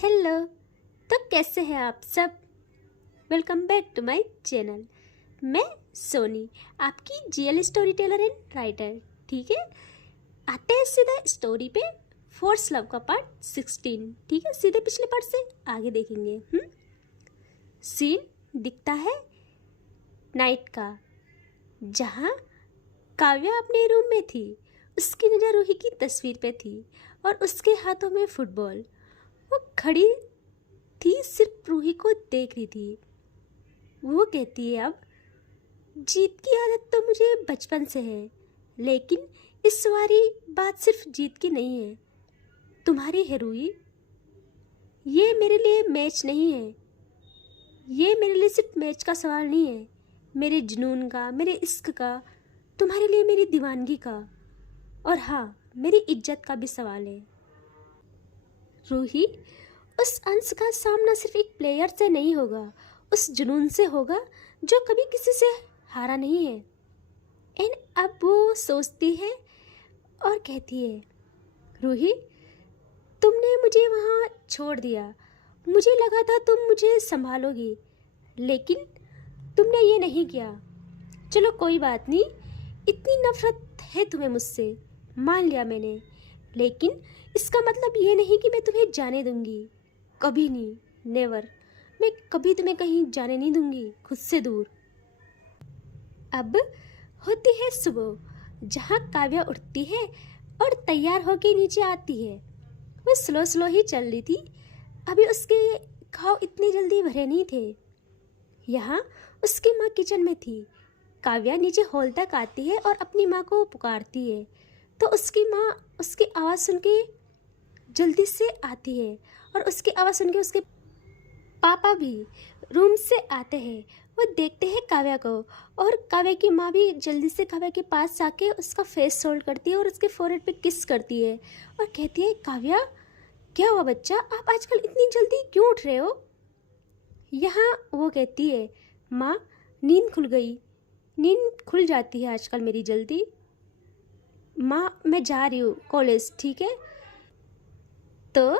Hello. तो कैसे हैं आप सब। Welcome back to my channel. मैं सोनी, आपकी GL story teller and writer. ठीक है, आते हैं सीधा स्टोरी पे। फोर्स लव का पार्ट 16। ठीक है, सीधे पिछले पार्ट से आगे देखेंगे। सीन दिखता है नाइट का, जहाँ काव्या अपने रूम में थी। उसकी नज़र रूही की तस्वीर पे थी और उसके हाथों में फुटबॉल। वो खड़ी थी, सिर्फ रूही को देख रही थी। वो कहती है, अब जीत की आदत तो मुझे बचपन से है, लेकिन इस वारी बात सिर्फ जीत की नहीं है, तुम्हारी है रूही। ये मेरे लिए मैच नहीं है, ये मेरे लिए सिर्फ मैच का सवाल नहीं है, मेरे जुनून का, मेरे इश्क का, तुम्हारे लिए मेरी दीवानगी का, और हाँ, मेरी इज्जत का भी सवाल है। रूही, उस अंश का सामना सिर्फ एक प्लेयर से नहीं होगा, उस जुनून से होगा जो कभी किसी से हारा नहीं है। एंड अब वो सोचती है और कहती है, रूही, तुमने मुझे वहाँ छोड़ दिया, मुझे लगा था तुम मुझे संभालोगी, लेकिन तुमने ये नहीं किया। चलो कोई बात नहीं, इतनी नफरत है तुम्हें मुझसे, मान लिया मैंने, लेकिन इसका मतलब ये नहीं कि मैं तुम्हें जाने दूंगी। कभी नहीं, नेवर। मैं कभी तुम्हें कहीं जाने नहीं दूंगी, खुद से दूर। अब होती है सुबह, जहाँ काव्या उठती है और तैयार होके नीचे आती है। वो स्लो स्लो ही चल रही थी, अभी उसके घाव इतनी जल्दी भरे नहीं थे। यहाँ उसकी माँ किचन में थी। काव्या नीचे हॉल तक आती है और अपनी माँ को पुकारती है, तो उसकी माँ उसकी आवाज़ सुन के जल्दी से आती है और उसकी आवाज़ सुन के उसके पापा भी रूम से आते हैं। वो देखते हैं काव्या को, और काव्या की माँ भी जल्दी से काव्या के पास आके उसका फेस होल्ड करती है और उसके फोrehead पे किस करती है और कहती है, काव्या क्या हुआ बच्चा, आप आजकल इतनी जल्दी क्यों उठ रहे हो। यहाँ वो कहती है, माँ नींद खुल गई, नींद खुल जाती है आजकल मेरी जल्दी। माँ मैं जा रही हूँ कॉलेज, ठीक है। तो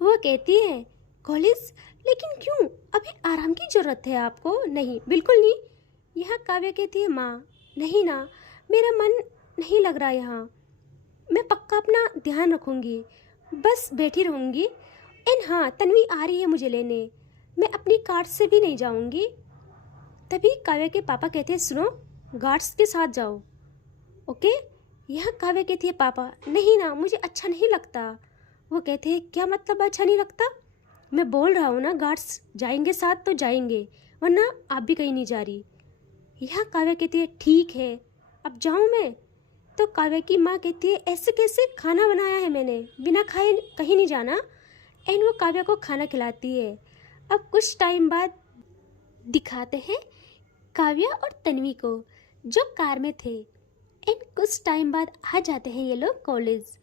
वो कहती है, कॉलेज, लेकिन क्यों, अभी आराम की ज़रूरत है आपको। नहीं, बिल्कुल नहीं। यहाँ काव्या कहती है, माँ नहीं ना, मेरा मन नहीं लग रहा यहाँ, मैं पक्का अपना ध्यान रखूँगी, बस बैठी रहूँगी। एंड हाँ, तन्वी आ रही है मुझे लेने, मैं अपनी कार से भी नहीं जाऊँगी। तभी काव्या के पापा कहते हैं, सुनो, गार्ड्स के साथ जाओ, ओके। यहाँ काव्या कहती है, पापा नहीं ना, मुझे अच्छा नहीं लगता। वो कहते हैं, क्या मतलब अच्छा नहीं लगता, मैं बोल रहा हूँ ना, गार्ड्स जाएंगे साथ तो जाएंगे, वरना आप भी कहीं नहीं जा रही। यहाँ काव्या कहती है, ठीक है, अब जाऊँ मैं। तो काव्या की माँ कहती है, ऐसे कैसे, खाना बनाया है मैंने, बिना खाए कहीं नहीं जाना। एंड वो काव्या को खाना खिलाती है। अब कुछ टाइम बाद दिखाते हैं काव्या और तन्वी को, जो कार में थे। एंड कुछ टाइम बाद आ जाते हैं ये लोग कॉलेज।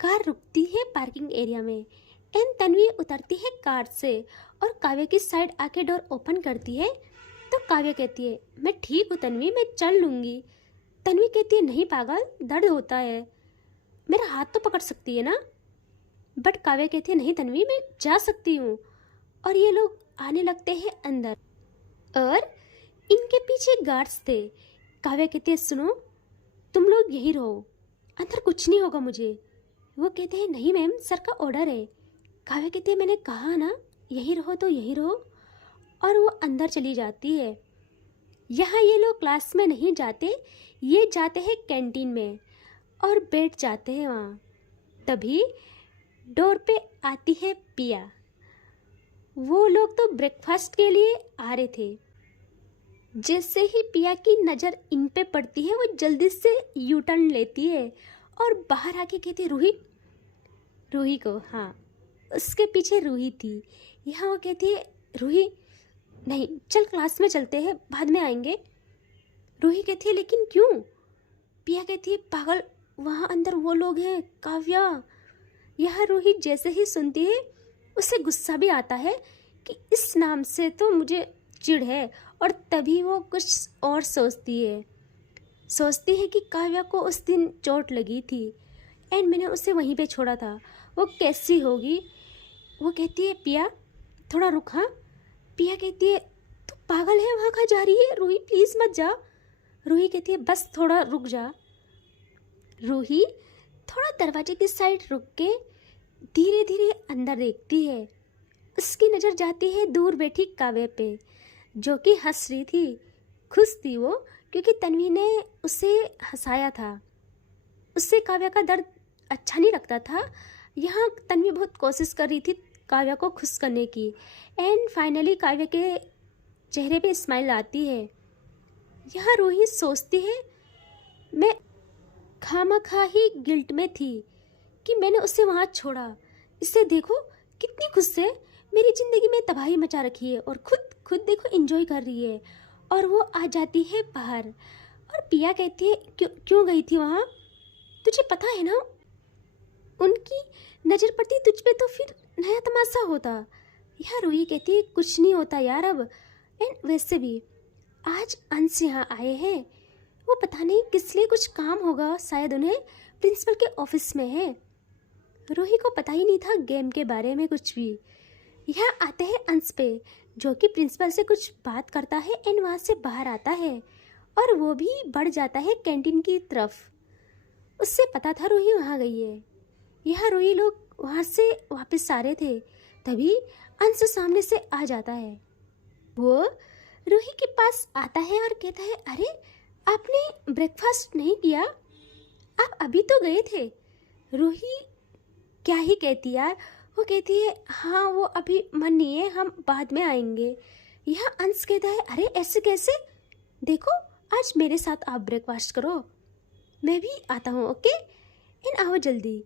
कार रुकती है पार्किंग एरिया में एंड तन्वी उतरती है कार से और काव्या की साइड आके डोर ओपन करती है। तो काव्या कहती है, मैं ठीक हूँ तन्वी, मैं चल लूँगी। तन्वी कहती है, नहीं पागल, दर्द होता है, मेरा हाथ तो पकड़ सकती है ना। बट काव्या कहती है, नहीं तन्वी, मैं जा सकती हूँ। और ये लोग आने लगते हैं अंदर और इनके पीछे गार्ड्स थे। काव्या कहती है, सुनो, तुम लोग यहीं रहो, अंदर कुछ नहीं होगा मुझे। वो कहते हैं, नहीं मैम, सर का ऑर्डर है। काव्या कहती है, मैंने कहा ना यहीं रहो तो यहीं रहो। और वो अंदर चली जाती है। यहाँ ये लोग क्लास में नहीं जाते, ये जाते हैं कैंटीन में और बैठ जाते हैं वहाँ। तभी डोर पे आती है पिया। वो लोग तो ब्रेकफास्ट के लिए आ रहे थे। जैसे ही पिया की नज़र इन पे पड़ती है, वो जल्दी से यू टर्न लेती है और बाहर आके कहती है, रूही, रूही को, हाँ, उसके पीछे रूही थी। यहाँ वो कहती है, रूही नहीं, चल क्लास में चलते हैं, बाद में आएंगे। रूही कहती है, लेकिन क्यों। पिया कहती है, पागल, वहाँ अंदर वो लोग हैं, काव्या। यहाँ रूही जैसे ही सुनती है, उसे गुस्सा भी आता है कि इस नाम से तो मुझे चिढ़ है, और तभी वो कुछ और सोचती है कि काव्या को उस दिन चोट लगी थी एंड मैंने उसे वहीं पे छोड़ा था, वो कैसी होगी। वो कहती है पिया थोड़ा रुक। हाँ, पिया कहती है तू पागल है, वहाँ कहाँ जा रही है, रूही प्लीज़ मत जा। रूही कहती है बस थोड़ा रुक जा। रूही थोड़ा दरवाजे की साइड रुक के धीरे धीरे अंदर देखती है। उसकी नज़र जाती है दूर बैठी काव्य पे, जो कि हंस रही थी। खुश थी वो, क्योंकि तन्वी ने उसे हंसाया था। उससे काव्या का दर्द अच्छा नहीं लगता था। यहाँ तन्वी बहुत कोशिश कर रही थी काव्या को खुश करने की। एंड फाइनली काव्या के चेहरे पे स्माइल आती है। यहाँ रूही सोचती है मैं खामखा ही गिल्ट में थी कि मैंने उसे वहाँ छोड़ा। इससे देखो कितनी खुश है, मेरी ज़िंदगी में तबाही मचा रखी है और खुद देखो एंजॉय कर रही है। और वो आ जाती है बाहर और पिया कहती है क्यों गई थी वहाँ, तुझे पता है ना उनकी नज़र पड़ती तुझ पे तो फिर नया तमाशा होता। यार रूही कहती है कुछ नहीं होता यार अब। एंड वैसे भी आज अंश यहाँ आए हैं, वो पता नहीं किस लिए कुछ काम होगा, शायद उन्हें प्रिंसिपल के ऑफिस में है। रूही को पता ही नहीं था गेम के बारे में कुछ भी। यहाँ आते हैं अंश पे, जो कि प्रिंसिपल से कुछ बात करता है एंड वहाँ से बाहर आता है और वो भी बढ़ जाता है कैंटीन की तरफ। उससे पता था रूही वहाँ गई है। यहाँ रूही लोग वहाँ से वापस आ रहे थे, तभी अंश सामने से आ जाता है। वो रूही के पास आता है और कहता है अरे आपने ब्रेकफास्ट नहीं किया, आप अभी तो गए थे। रूही क्या ही कहती यार, वो कहती है हाँ वो अभी मन नहीं है, हम बाद में आएंगे। यहाँ अंश कहता है अरे ऐसे कैसे, देखो आज मेरे साथ आप ब्रेकफास्ट करो, मैं भी आता हूँ ओके, इन आओ जल्दी।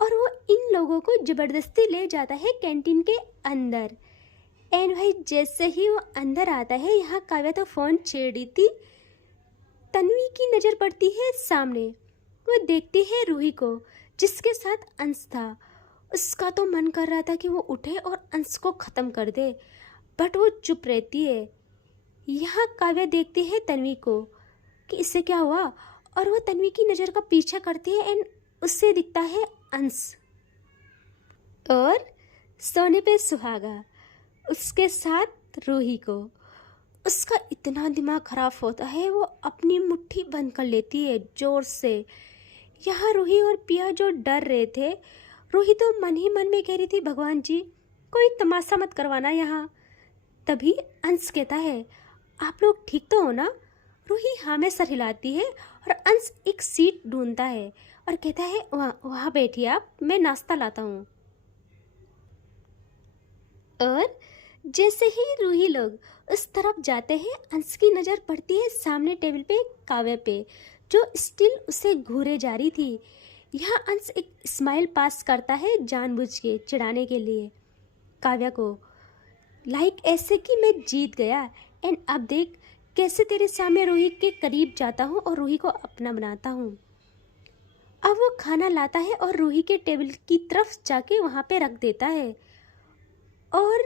और वो इन लोगों को ज़बरदस्ती ले जाता है कैंटीन के अंदर। एंड भाई जैसे ही वो अंदर आता है, यहाँ काव्या तो फ़ोन छेड़ रही थी। तन्वी की नज़र पड़ती है सामने, वो देखती है रूही को जिसके साथ अंश था। उसका तो मन कर रहा था कि वो उठे और अंश को ख़त्म कर दे, बट वो चुप रहती है। यहाँ काव्या देखती है तन्वी को कि इससे क्या हुआ, और वो तन्वी की नज़र का पीछा करती है एंड उससे दिखता है अंश। और सोने पे सुहागा, उसके साथ रूही को। उसका इतना दिमाग खराब होता है, वो अपनी मुट्ठी बंद कर लेती है ज़ोर से। यहाँ रूही और पिया जो डर रहे थे, रूही तो मन ही मन में कह रही थी भगवान जी कोई तमाशा मत करवाना यहाँ। तभी अंश कहता है आप लोग ठीक तो हो ना। रूही हाँ में सर हिलाती है और अंश एक सीट ढूंढता है और कहता है वहाँ बैठिए आप, मैं नाश्ता लाता हूँ। और जैसे ही रूही लोग उस तरफ जाते हैं, अंश की नज़र पड़ती है सामने टेबल पे काव्य पे, जो स्टिल उसे घूरे जा रही थी। यहाँ अंश एक स्माइल पास करता है जानबूझ के चिढ़ाने के लिए काव्या को, लाइक ऐसे कि मैं जीत गया एंड अब देख कैसे तेरे सामने रूही के करीब जाता हूँ और रूही को अपना बनाता हूँ। अब वो खाना लाता है और रूही के टेबल की तरफ जाके वहाँ पे रख देता है और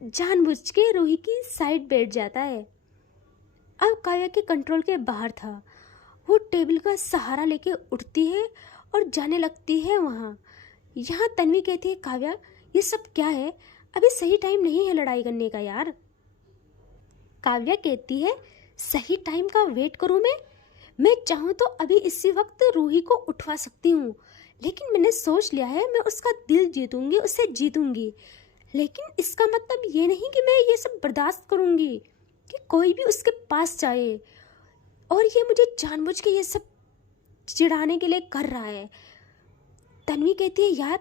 जानबूझ के रूही की साइड बैठ जाता है। अब काव्या के कंट्रोल के बाहर था। वो टेबल का सहारा लेके उठती है और जाने लगती है वहाँ। यहाँ तन्वी कहती है काव्या ये सब क्या है, अभी सही टाइम नहीं है लड़ाई करने का यार। काव्या कहती है सही टाइम का वेट करूँ मैं चाहूँ तो अभी इसी वक्त रूही को उठवा सकती हूँ, लेकिन मैंने सोच लिया है मैं उसका दिल जीतूंगी, उसे जीतूंगी। लेकिन इसका मतलब ये नहीं कि मैं ये सब बर्दाश्त करूँगी कि कोई भी उसके पास जाए और ये मुझे जानबूझ के ये सब चिढ़ाने के लिए कर रहा है। तन्वी कहती है यार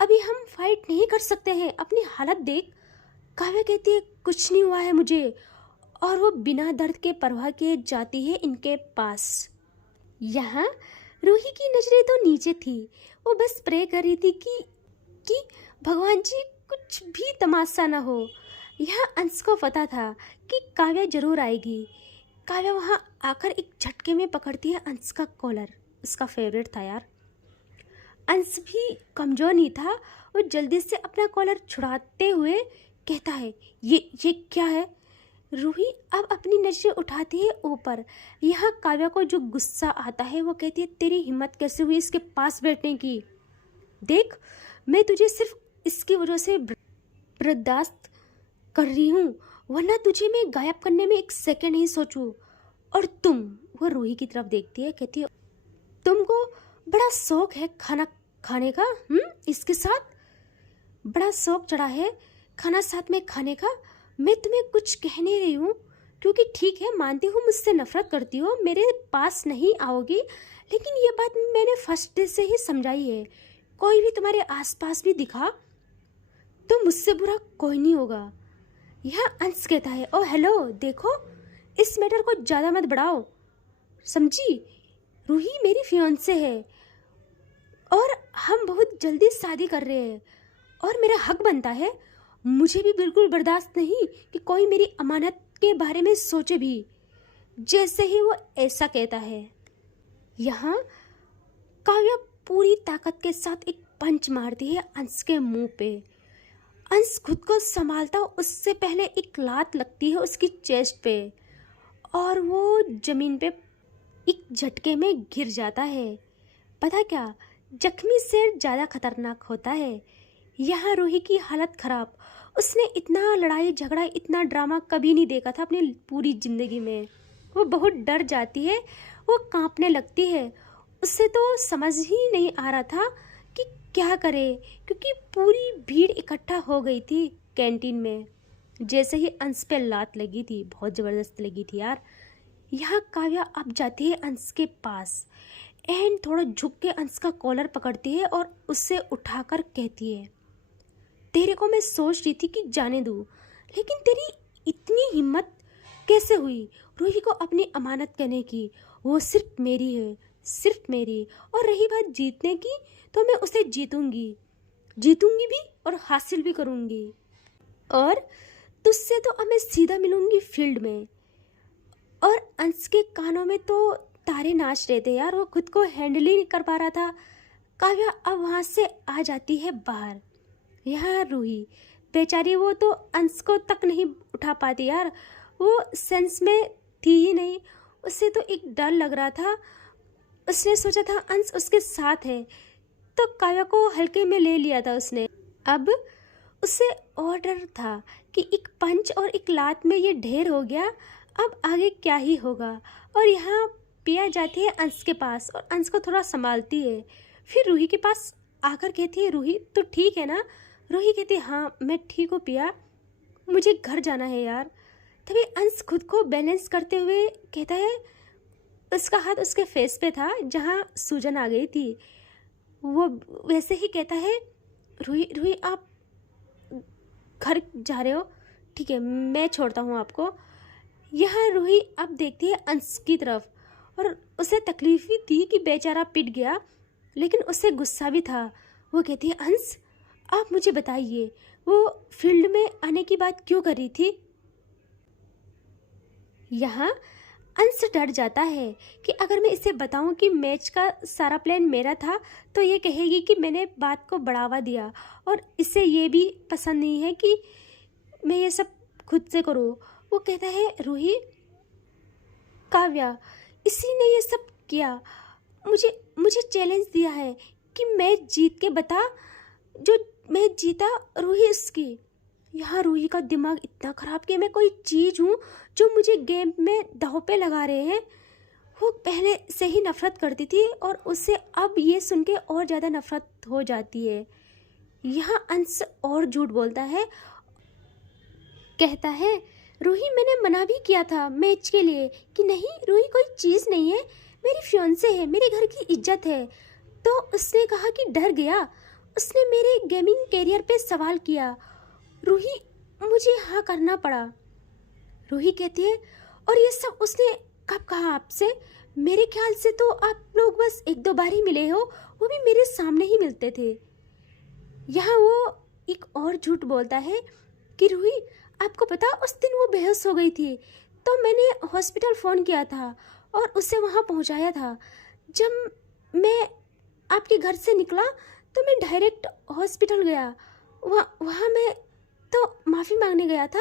अभी हम फाइट नहीं कर सकते हैं, अपनी हालत देख। काव्या कहती है कुछ नहीं हुआ है मुझे, और वो बिना दर्द के परवाह किए जाती है इनके पास। यहाँ रूही की नजरें तो नीचे थी, वो बस प्रे कर रही थी कि भगवान जी कुछ भी तमाशा ना हो। यहाँ अंश को पता था कि काव्या जरूर आएगी। काव्या वहाँ आकर एक झटके में पकड़ती है अंश का कॉलर, उसका फेवरेट था यार। अंश भी कमज़ोर नहीं था, वो जल्दी से अपना कॉलर छुड़ाते हुए कहता है ये क्या है। रूही अब अपनी नजरें उठाती है ऊपर। यहाँ काव्या को जो गुस्सा आता है, वो कहती है तेरी हिम्मत कैसे हुई इसके पास बैठने की, देख मैं तुझे सिर्फ इसकी वजह से बर्दाश्त कर रही हूँ, वरना तुझे मैं गायब करने में एक सेकंड नहीं सोचूं। और तुम, वो रूही की तरफ देखती है, कहती है तुमको बड़ा शौक है खाना खाने का, इसके साथ बड़ा शौक चढ़ा है खाना साथ में खाने का। मैं तुम्हें कुछ कह नहीं रही हूँ, क्योंकि ठीक है, मानती हूँ मुझसे नफरत करती हो, मेरे पास नहीं आओगी, लेकिन ये बात मैंने फर्स्ट डे से ही समझाई है। कोई भी तुम्हारे आसपास भी दिखा तो मुझसे बुरा कोई नहीं होगा। यह अंश कहता है, ओ हेलो, देखो इस मैटर को ज़्यादा मत बढ़ाओ, समझी? रूही मेरी फियांसे है और हम बहुत जल्दी शादी कर रहे हैं, और मेरा हक बनता है, मुझे भी बिल्कुल बर्दाश्त नहीं कि कोई मेरी अमानत के बारे में सोचे भी। जैसे ही वो ऐसा कहता है, यहाँ काव्या पूरी ताकत के साथ एक पंच मारती है अंश के मुंह पे। अंश खुद को संभालता उससे पहले एक लात लगती है उसकी चेस्ट पे, और वो जमीन पे एक झटके में गिर जाता है। पता क्या, जख्मी शेर ज़्यादा खतरनाक होता है। यहाँ रूही की हालत ख़राब। उसने इतना लड़ाई झगड़ा, इतना ड्रामा कभी नहीं देखा था अपनी पूरी ज़िंदगी में। वो बहुत डर जाती है, वो कांपने लगती है। उससे तो समझ ही नहीं आ रहा था कि क्या करे, क्योंकि पूरी भीड़ इकट्ठा हो गई थी कैंटीन में। जैसे ही अंश पे लात लगी थी, बहुत ज़बरदस्त लगी थी यार। यहाँ काव्या अब जाती है अंश के पास एंड थोड़ा झुक के अंश का कॉलर पकड़ती है और उससे उठाकर कहती है, तेरे को मैं सोच रही थी कि जाने दूँ, लेकिन तेरी इतनी हिम्मत कैसे हुई रूही को अपनी अमानत कहने की? वो सिर्फ मेरी है, सिर्फ मेरी। और रही बात जीतने की, तो मैं उसे जीतूंगी भी और हासिल भी करूंगी। और तुझसे तो अब मैं सीधा मिलूंगी फील्ड में। और अंश के कानों में तो तारे नाच रहे थे यार, वो खुद को हैंडल ही नहीं कर पा रहा था। काव्या अब वहाँ से आ जाती है बाहर। यहाँ रूही बेचारी, वो तो अंश को तक नहीं उठा पाती यार, वो सेंस में थी ही नहीं। उससे तो एक डर लग रहा था। उसने सोचा था अंश उसके साथ है, तो काव्या को हल्के में ले लिया था उसने। अब उसे और डर था कि एक पंच और एक लात में ये ढेर हो गया, अब आगे क्या ही होगा। और यहाँ पिया जाती है अंश के पास और अंश को थोड़ा संभालती है। फिर रूही के पास आकर कहती है, रूही तो ठीक है ना? रूही कहती है, हाँ मैं ठीक हूँ पिया, मुझे घर जाना है यार। तभी अंश खुद को बैलेंस करते हुए कहता है, उसका हाथ उसके फेस पे था जहाँ सूजन आ गई थी। वो वैसे ही कहता है, रूही आप घर जा रहे हो, ठीक है मैं छोड़ता हूँ आपको। यहाँ रूही अब देखती है अंश की तरफ, और उसे तकलीफ भी थी कि बेचारा पिट गया, लेकिन उसे गुस्सा भी था। वो कहती है, अंश आप मुझे बताइए, वो फील्ड में आने की बात क्यों कर रही थी? यहाँ अंश डर जाता है कि अगर मैं इसे बताऊं कि मैच का सारा प्लान मेरा था, तो ये कहेगी कि मैंने बात को बढ़ावा दिया, और इसे ये भी पसंद नहीं है कि मैं ये सब खुद से करूं। वो कहता है, रूही काव्या इसी ने ये सब किया, मुझे चैलेंज दिया है कि मैच जीत के बता, जो मैच जीता रूही उसकी। यहाँ रूही का दिमाग इतना ख़राब कि मैं कोई चीज़ हूँ जो मुझे गेम में दांव पे लगा रहे हैं। वो पहले से ही नफ़रत करती थी और उससे अब ये सुन के और ज़्यादा नफ़रत हो जाती है। यहाँ अंश और झूठ बोलता है, कहता है, रूही मैंने मना भी किया था मैच के लिए कि नहीं, रूही कोई चीज़ नहीं है, मेरी फियांसे है, मेरे घर की इज्जत है। तो उसने कहा कि डर गया, उसने मेरे गेमिंग कैरियर पे सवाल किया। रूही मुझे हाँ करना पड़ा। रूही कहती है, और ये सब उसने कब कहा आपसे? मेरे ख्याल से तो आप लोग बस एक दो बार ही मिले हो, वो भी मेरे सामने ही मिलते थे। यहाँ वो एक और झूठ बोलता है कि रूही आपको पता, उस दिन वो बेहोश हो गई थी, तो मैंने हॉस्पिटल फ़ोन किया था और उसे वहाँ पहुँचाया था। जब मैं आपके घर से निकला तो मैं डायरेक्ट हॉस्पिटल गया, वहाँ मैं तो माफ़ी मांगने गया था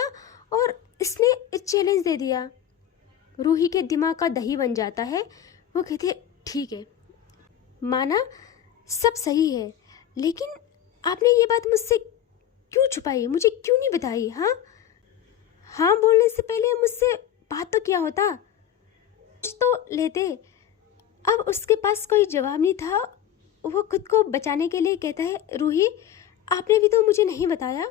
और इसने चैलेंज दे दिया। रूही के दिमाग का दही बन जाता है। वो कहती है, ठीक है माना, सब सही है, लेकिन आपने ये बात मुझसे क्यों छुपाई, मुझे क्यों नहीं बताई? हाँ हाँ बोलने से पहले मुझसे बात तो क्या होता, कुछ तो लेते। अब उसके पास कोई जवाब नहीं था। वो खुद को बचाने के लिए कहता है, रूही आपने भी तो मुझे नहीं बताया।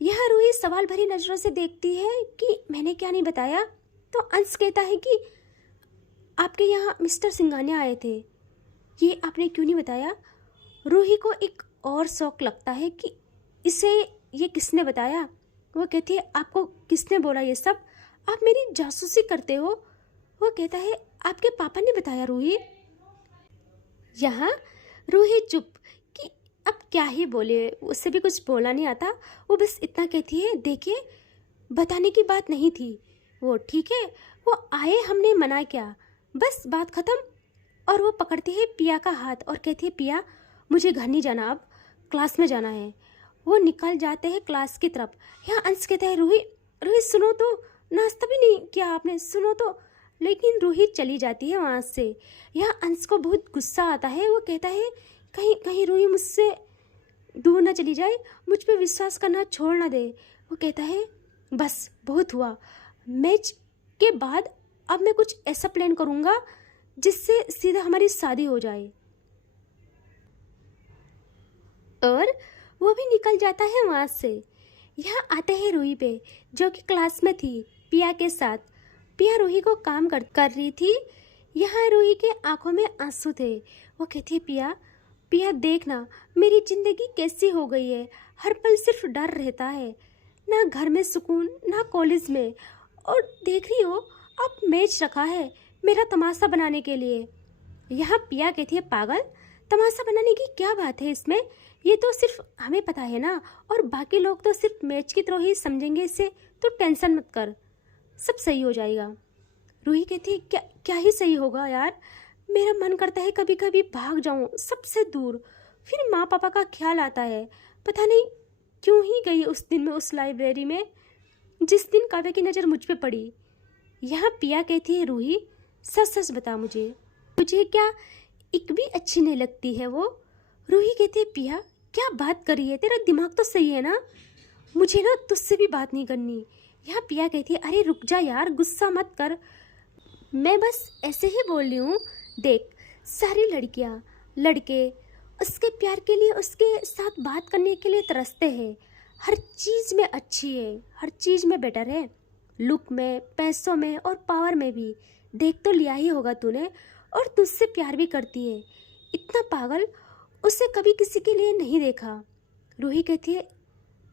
यह रूही सवाल भरी नज़रों से देखती है कि मैंने क्या नहीं बताया। तो अंश कहता है कि आपके यहाँ मिस्टर सिंघानिया आए थे, ये आपने क्यों नहीं बताया? रूही को एक और शौक लगता है कि इसे ये किसने बताया। वो कहती है, आपको किसने बोला ये सब? आप मेरी जासूसी करते हो। वो कहता है, आपके पापा ने बताया रूही। यहाँ रूही चुप कि अब क्या ही बोले, उससे भी कुछ बोला नहीं आता। वो बस इतना कहती है, देखिए बताने की बात नहीं थी। वो ठीक है, वो आए, हमने मना क्या, बस बात ख़त्म। और वो पकड़ती है पिया का हाथ और कहती है, पिया मुझे घर नहीं जाना, अब क्लास में जाना है। वो निकल जाते हैं क्लास की तरफ। यहाँ अंश कहता है, रूही रूही सुनो तो, नाश्ता भी नहीं किया आपने, सुनो तो। लेकिन रूही चली जाती है वहाँ से। यहाँ अंश को बहुत गुस्सा आता है। वो कहता है, कहीं कहीं रूही मुझसे दूर ना चली जाए, मुझ पे विश्वास करना छोड़ ना दे। वो कहता है, बस बहुत हुआ, मैच के बाद अब मैं कुछ ऐसा प्लान करूँगा जिससे सीधा हमारी शादी हो जाए। और वो भी निकल जाता है वहाँ से। यहाँ आते हैं रूही पे, जो कि क्लास में थी पिया के साथ। पिया रूही को काम कर रही थी। यहाँ रूही के आंखों में आंसू थे। वो कहती है, पिया पिया देखना मेरी ज़िंदगी कैसी हो गई है, हर पल सिर्फ डर रहता है, ना घर में सुकून ना कॉलेज में। और देख रही हो अब मैच रखा है मेरा तमाशा बनाने के लिए। यहाँ पिया कहती है, पागल, तमाशा बनाने की क्या बात है इसमें, ये तो सिर्फ हमें पता है ना, और बाकी लोग तो सिर्फ मैच की तरह ही समझेंगे इसे, तो टेंशन मत कर, सब सही हो जाएगा। रूही कहती है, क्या क्या ही सही होगा यार, मेरा मन करता है कभी कभी भाग जाऊं सबसे दूर, फिर माँ पापा का ख्याल आता है। पता नहीं क्यों ही गई उस दिन में उस लाइब्रेरी में जिस दिन काव्या की नज़र मुझ पे पड़ी। यहाँ पिया कहती है, रूही सच सच बता, मुझे मुझे क्या एक भी अच्छी नहीं लगती है वो? रूही कहती है, पिया क्या बात कर रही है, तेरा दिमाग तो सही है ना, मुझे ना तुझसे भी बात नहीं करनी। यहाँ पिया कहती है, अरे रुक जा यार, गुस्सा मत कर, मैं बस ऐसे ही बोल रही हूँ। देख सारी लड़कियाँ लड़के उसके प्यार के लिए उसके साथ बात करने के लिए तरसते हैं, हर चीज़ में अच्छी है, हर चीज़ में बेटर है, लुक में, पैसों में और पावर में भी। देख तो लिया ही होगा तूने, और तुझसे प्यार भी करती है। इतना पागल उसे कभी किसी के लिए नहीं देखा। रूही कहती है,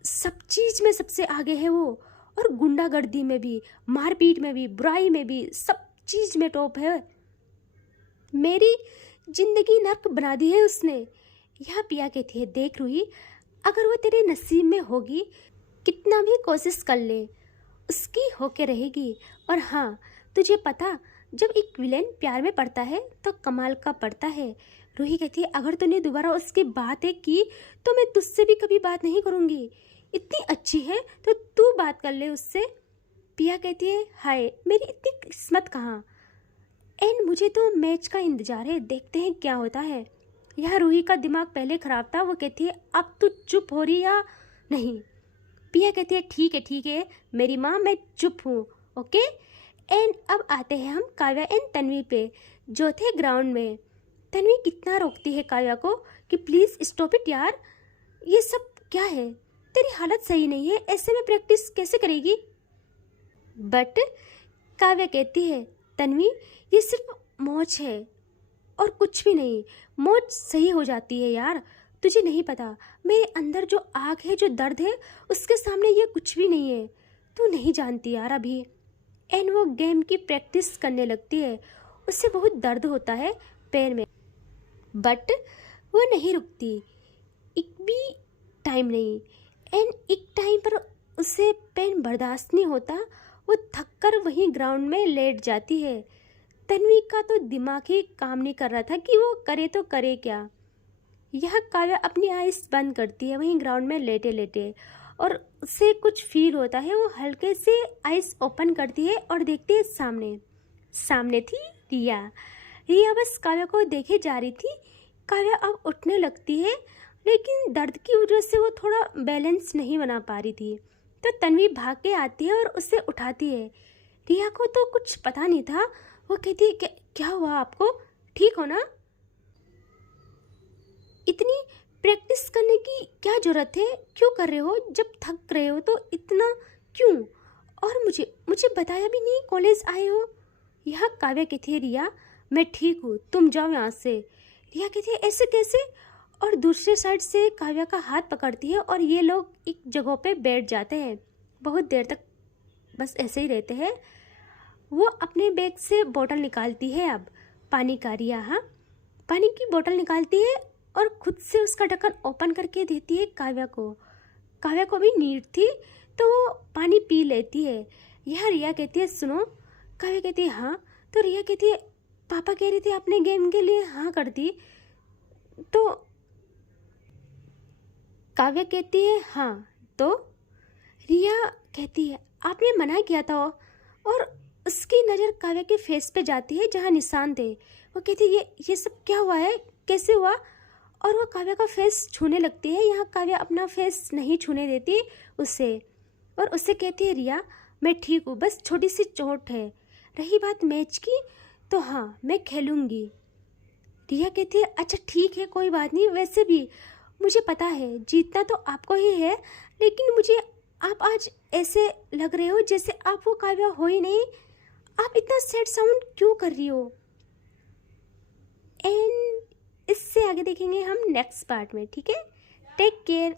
सब चीज़ में सबसे आगे है वो, और गुंडागर्दी में भी, मारपीट में भी, बुराई में भी, सब चीज़ में टॉप है। मेरी जिंदगी नर्क बना दी है उसने। यहाँ पिया कहती है, देख रूही, अगर वो तेरे नसीब में होगी, कितना भी कोशिश कर ले, उसकी होके रहेगी। और हाँ, तुझे पता, जब एक विलेन प्यार में पड़ता है तो कमाल का पड़ता है। रूही कहती है, अगर तूने दोबारा उसकी बातें की तो मैं तुझसे भी कभी बात नहीं करूँगी, इतनी अच्छी है तो तू बात कर ले उससे। पिया कहती है, हाय मेरी इतनी किस्मत कहाँ, एंड मुझे तो मैच का इंतजार है, देखते हैं क्या होता है। यह रूही का दिमाग पहले ख़राब था। वो कहती है, अब तू चुप हो रही या नहीं? पिया कहती है, ठीक है मेरी माँ, मैं चुप हूँ, ओके। एंड अब आते हैं हम काव्या एंड तन्वी पे, जो थे ग्राउंड में। तन्वी कितना रोकती है काव्या को कि प्लीज़ स्टॉप इट यार, ये सब क्या है, तेरी हालत सही नहीं है, ऐसे में प्रैक्टिस कैसे करेगी? बट काव्या कहती है, तन्वी ये सिर्फ मौज है और कुछ भी नहीं, मौज सही हो जाती है यार, तुझे नहीं पता मेरे अंदर जो आग है, जो दर्द है, उसके सामने ये कुछ भी नहीं है, तू नहीं जानती यार अभी। एंड वो गेम की प्रैक्टिस करने लगती है, उससे बहुत दर्द होता है पैर में, बट वो नहीं रुकती एक भी टाइम नहीं। एंड एक टाइम पर उसे पेन बर्दाश्त नहीं होता, वो थक कर वहीं ग्राउंड में लेट जाती है। तन्वी का तो दिमाग ही काम नहीं कर रहा था कि वो करे तो करे क्या। यह काव्या अपनी आइज़ बंद करती है वहीं ग्राउंड में लेटे लेटे, और उसे कुछ फील होता है। वो हल्के से आइज़ ओपन करती है और देखती है सामने थी रिया। रिया बस काव्या को देखे जा रही थी। काव्या अब उठने लगती है, लेकिन दर्द की वजह से वो थोड़ा बैलेंस नहीं बना पा रही थी। तो तन्वी भाग के आती है और उसे उठाती है। रिया को तो कुछ पता नहीं था। वो कहती है, क्या हुआ आपको, ठीक हो ना? इतनी प्रैक्टिस करने की क्या ज़रूरत है, क्यों कर रहे हो? जब थक रहे हो तो इतना क्यों? और मुझे मुझे बताया भी नहीं कॉलेज आए हो। यह काव्या कहती है, रिया मैं ठीक हूँ, तुम जाओ यहाँ से। रिया कहती है, ऐसे कैसे? और दूसरे साइड से काव्या का हाथ पकड़ती है और ये लोग एक जगह पे बैठ जाते हैं। बहुत देर तक बस ऐसे ही रहते हैं। वो अपने बैग से बोतल निकालती है, अब पानी का। रिया हाँ पानी की बोतल निकालती है और खुद से उसका ढक्कन ओपन करके देती है काव्या को। काव्या को भी नीड थी तो वो पानी पी लेती है। यह रिया कहती है, सुनो। काव्या कहती है, हाँ। तो रिया कहती है, पापा कह रहे थे आपने गेम के लिए हाँ कर दी। तो काव्या कहती है, हाँ। तो रिया कहती है, आपने मना किया था। और उसकी नज़र काव्या के फेस पे जाती है जहाँ निशान थे। वो कहती है, ये सब क्या हुआ है, कैसे हुआ? और वो काव्या का फेस छूने लगती है। यहाँ काव्या अपना फेस नहीं छूने देती उसे, और उससे कहती है, रिया मैं ठीक हूँ, बस छोटी सी चोट है। रही बात मैच की तो हाँ मैं खेलूँगी। रिया कहती है, अच्छा ठीक है, कोई बात नहीं। वैसे भी मुझे पता है जीतना तो आपको ही है, लेकिन मुझे आप आज ऐसे लग रहे हो जैसे आप वो काव्या हो ही नहीं। आप इतना सैड साउंड क्यों कर रही हो? एंड इससे आगे देखेंगे हम नेक्स्ट पार्ट में, ठीक है? Take care.